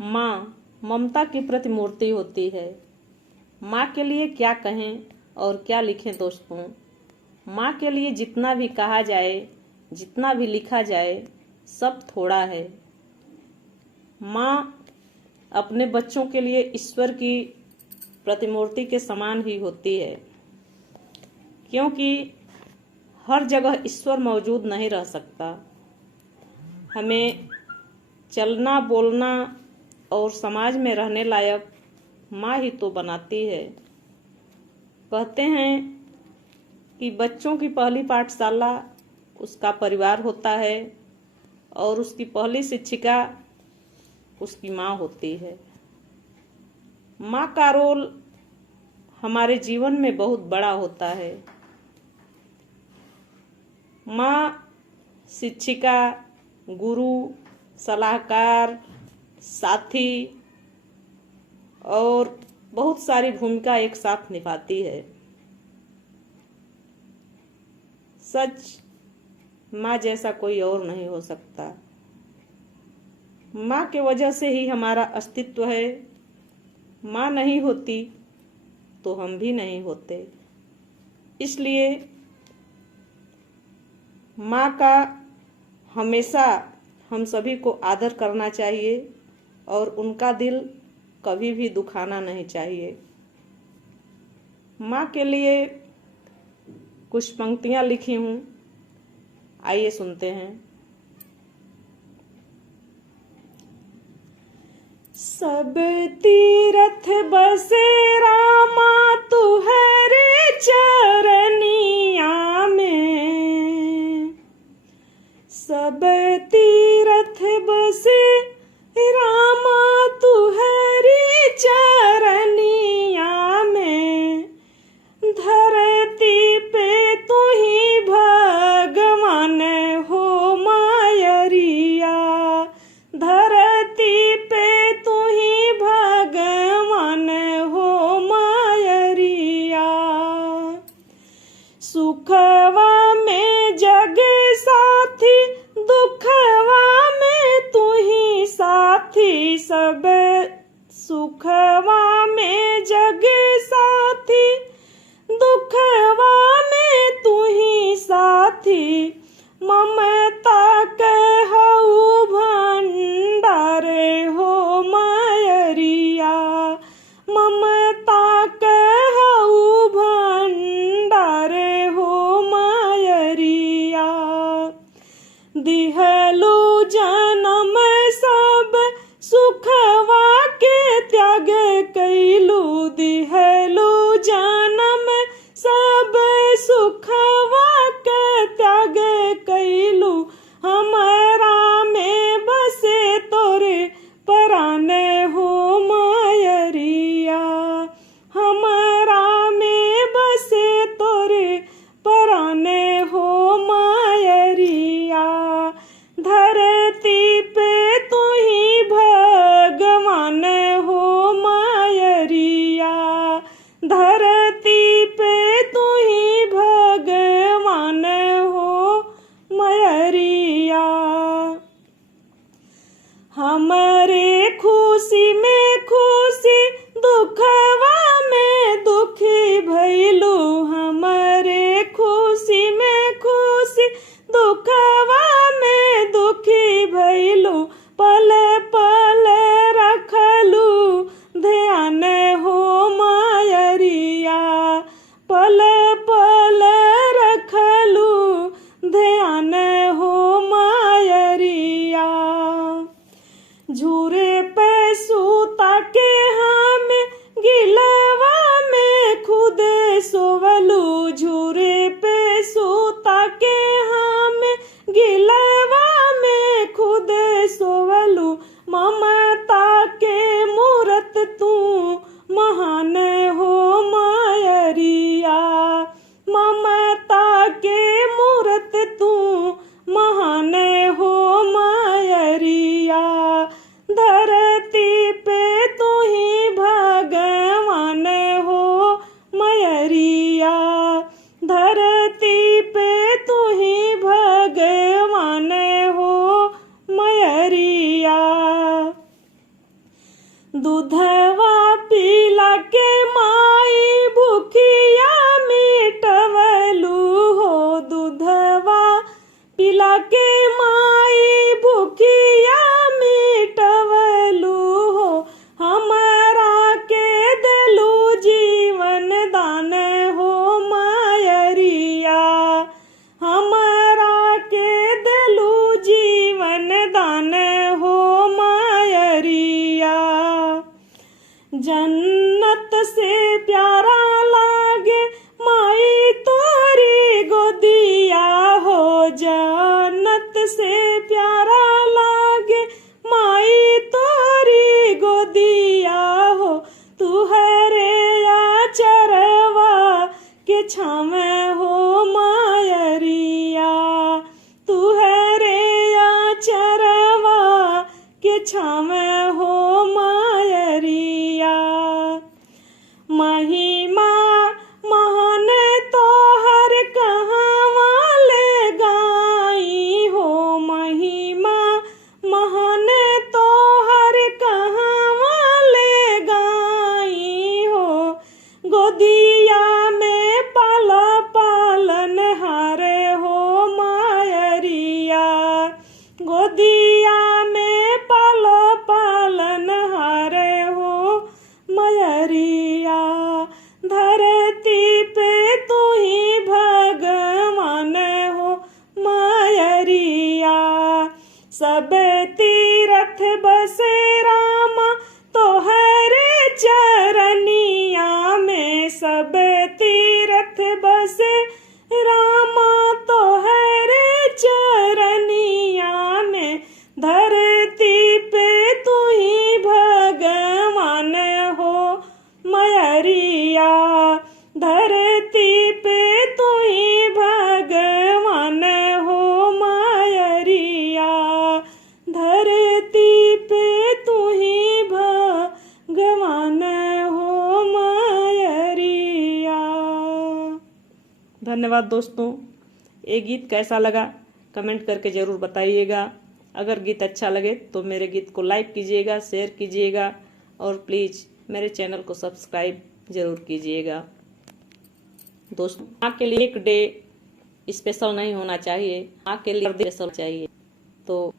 माँ ममता की प्रतिमूर्ति होती है। माँ के लिए क्या कहें और क्या लिखें दोस्तों। माँ के लिए जितना भी कहा जाए, जितना भी लिखा जाए, सब थोड़ा है। माँ अपने बच्चों के लिए ईश्वर की प्रतिमूर्ति के समान ही होती है, क्योंकि हर जगह ईश्वर मौजूद नहीं रह सकता। हमें चलना, बोलना और समाज में रहने लायक माँ ही तो बनाती है। कहते हैं कि बच्चों की पहली पाठशाला उसका परिवार होता है और उसकी पहली शिक्षिका उसकी माँ होती है। माँ का रोल हमारे जीवन में बहुत बड़ा होता है। माँ शिक्षिका, गुरु, सलाहकार, साथी और बहुत सारी भूमिका एक साथ निभाती है। सच, माँ जैसा कोई और नहीं हो सकता। माँ के वजह से ही हमारा अस्तित्व है। माँ नहीं होती तो हम भी नहीं होते। इसलिए माँ का हमेशा हम सभी को आदर करना चाहिए और उनका दिल कभी भी दुखाना नहीं चाहिए। माँ के लिए कुछ पंक्तियाँ लिखी हूँ, आइए सुनते हैं। सब तीरथ बसेरा माँ तुहरे चरनिया में, सब तीरथ बसेरा माँ तुहरे चरनिया में, धरती पे तू ही भगवान हो मायरिया, धरती पे तू ही भगवान हो मायरिया। सुखवा में जग साथी, दुखवा में तू ही साथी, सब सुखवा में जग साथी, दुखवा में तू ही साथी। ममता कहऊ भंडारे हो मायरिया, ममता कहऊ भंडारे हो मायरिया। दिहलु जन्म सब सुखवा के त्याग कैलू, दिहलु जन्म सब सुखवा के त्याग कैलू। हमारा में बसे तोरे परान हो मायरिया, हमारा में बसे तोरे परान हो मायरिया। धरती पे तू ही भगवान हो मायरिया, धरती पे तू ही भगवान हो मायरिया। हमारे खुशी में खुशी, दुखवा में दुखी भइलू, हमारे खुशी में खुशी, दुखवा में दुखी भइलू। पल पल रखलू ध्यान हो मायरिया, पल पल रखलू ध्यान हो मायरिया। झूरे पे सूता के हम गिल दूधवा पीला के माई भूखिया मिटवलू हो। दूधवा पीला के माई भूखिया मिटवलू हो। हमरा के देलू जीवन दान हो मायरिया। हमरा के देलू जीवन दान हो मायरिया। जन्नत से प्यारा लागे माई तोरी गोदिया हो। जन्नत से प्यारा लागे माई तोरी गोदिया हो। तू है रे आचरवा के छावे हो मायरिया। तू है रे आचरवा के छावे हो मायरिया। महिमा महान तोहर कहवा ले गाई हो। महिमा महान तोहर कहवा ले गाई हो। गोदिया में पालन हारे हो मायरिया। गोदिया में पालन हारे हो मायरिया। धरती पे तू ही भगवान हो मायरिया। सब तीरथ बसे रामा तोहरे चरनिया में। सब तीरथ बसे रामा तोहरे चरनिया में। धरती पे तू ही भगवान हो मायरिया। धरती पे तू ही भगवान हो मायरिया। धरती पे तू ही भगवान हो मायरिया। धन्यवाद दोस्तों। ये गीत कैसा लगा कमेंट करके ज़रूर बताइएगा। अगर गीत अच्छा लगे तो मेरे गीत को लाइक कीजिएगा, शेयर कीजिएगा और प्लीज़ मेरे चैनल को सब्सक्राइब जरूर कीजिएगा। दोस्तों, माँ के लिए एक डे स्पेशल नहीं होना चाहिए, माँ के लिए स्पेशल चाहिए। तो